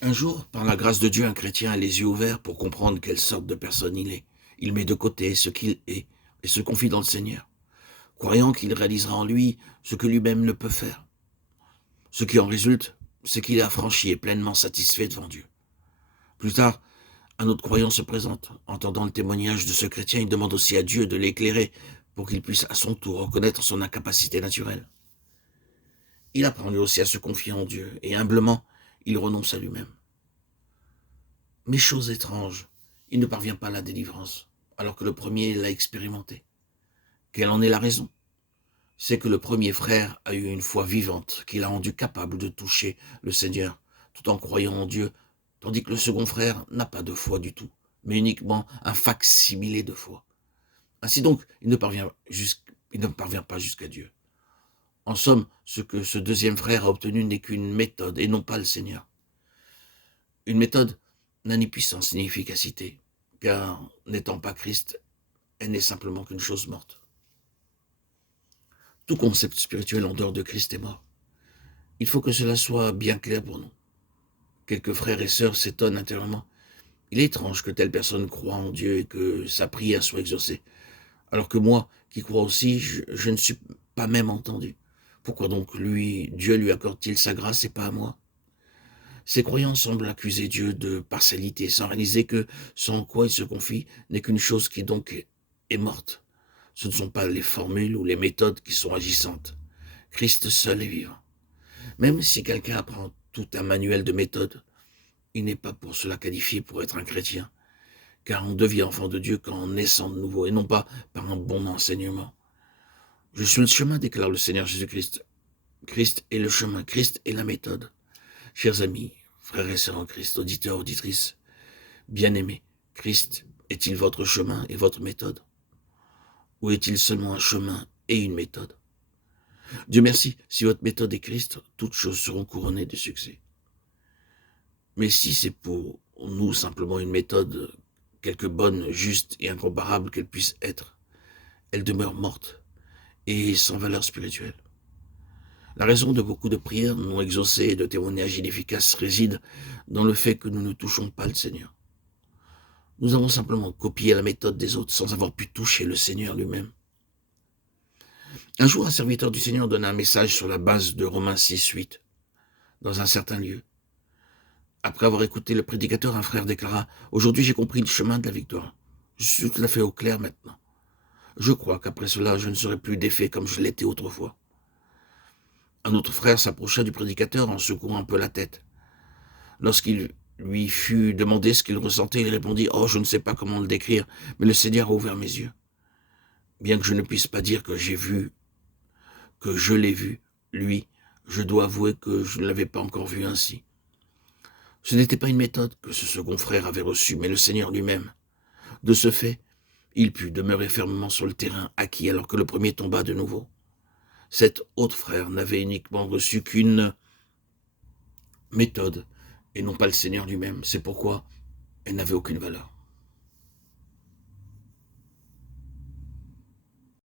Un jour, par la grâce de Dieu, un chrétien a les yeux ouverts pour comprendre quelle sorte de personne il est. Il met de côté ce qu'il est et se confie dans le Seigneur, croyant qu'il réalisera en lui ce que lui-même ne peut faire. Ce qui en résulte, c'est qu'il est affranchi et pleinement satisfait devant Dieu. Plus tard, un autre croyant se présente. Entendant le témoignage de ce chrétien, il demande aussi à Dieu de l'éclairer pour qu'il puisse à son tour reconnaître son incapacité naturelle. Il apprend lui aussi à se confier en Dieu et humblement, il renonce à lui-même. Mais chose étrange, il ne parvient pas à la délivrance, alors que le premier l'a expérimenté. Quelle en est la raison? C'est que le premier frère a eu une foi vivante qui l'a rendu capable de toucher le Seigneur tout en croyant en Dieu, tandis que le second frère n'a pas de foi du tout, mais uniquement un fac-similé de foi. Ainsi donc, il ne parvient pas jusqu'à Dieu. En somme, ce que ce deuxième frère a obtenu n'est qu'une méthode et non pas le Seigneur. Une méthode n'a ni puissance ni efficacité, car n'étant pas Christ, elle n'est simplement qu'une chose morte. Tout concept spirituel en dehors de Christ est mort. Il faut que cela soit bien clair pour nous. Quelques frères et sœurs s'étonnent intérieurement. Il est étrange que telle personne croie en Dieu et que sa prière soit exaucée, alors que moi, qui crois aussi, je ne suis pas même entendu. Pourquoi donc Dieu lui accorde-t-il sa grâce et pas à moi? Ces croyants semblent accuser Dieu de partialité, sans réaliser que ce en quoi il se confie n'est qu'une chose qui donc est morte. Ce ne sont pas les formules ou les méthodes qui sont agissantes. Christ seul est vivant. Même si quelqu'un apprend tout un manuel de méthode, il n'est pas pour cela qualifié pour être un chrétien, car on devient enfant de Dieu qu'en naissant de nouveau, et non pas par un bon enseignement. Je suis le chemin, déclare le Seigneur Jésus-Christ. Christ est le chemin, Christ est la méthode. Chers amis, frères et sœurs en Christ, auditeurs, auditrices, bien-aimés, Christ est-il votre chemin et votre méthode? Ou est-il seulement un chemin et une méthode? Dieu merci, si votre méthode est Christ, toutes choses seront couronnées de succès. Mais si c'est pour nous simplement une méthode, quelque bonne, juste et incomparable qu'elle puisse être, elle demeure morte et sans valeur spirituelle. La raison de beaucoup de prières non exaucées et de témoignages inefficaces réside dans le fait que nous ne touchons pas le Seigneur. Nous avons simplement copié la méthode des autres sans avoir pu toucher le Seigneur lui-même. Un jour, un serviteur du Seigneur donna un message sur la base de Romains 6:8, dans un certain lieu. Après avoir écouté le prédicateur, un frère déclara « Aujourd'hui, j'ai compris le chemin de la victoire. Je suis tout à fait au clair maintenant. Je crois qu'après cela, je ne serai plus défait comme je l'étais autrefois. » Un autre frère s'approcha du prédicateur en secouant un peu la tête. Lorsqu'il lui fut demandé ce qu'il ressentait, il répondit « Oh, je ne sais pas comment le décrire, mais le Seigneur a ouvert mes yeux. Bien que je ne puisse pas dire que je l'ai vu, lui, je dois avouer que je ne l'avais pas encore vu ainsi. » Ce n'était pas une méthode que ce second frère avait reçue, mais le Seigneur lui-même. De ce fait, il put demeurer fermement sur le terrain acquis alors que le premier tomba de nouveau. Cet autre frère n'avait uniquement reçu qu'une méthode, et non pas le Seigneur lui-même. C'est pourquoi elle n'avait aucune valeur.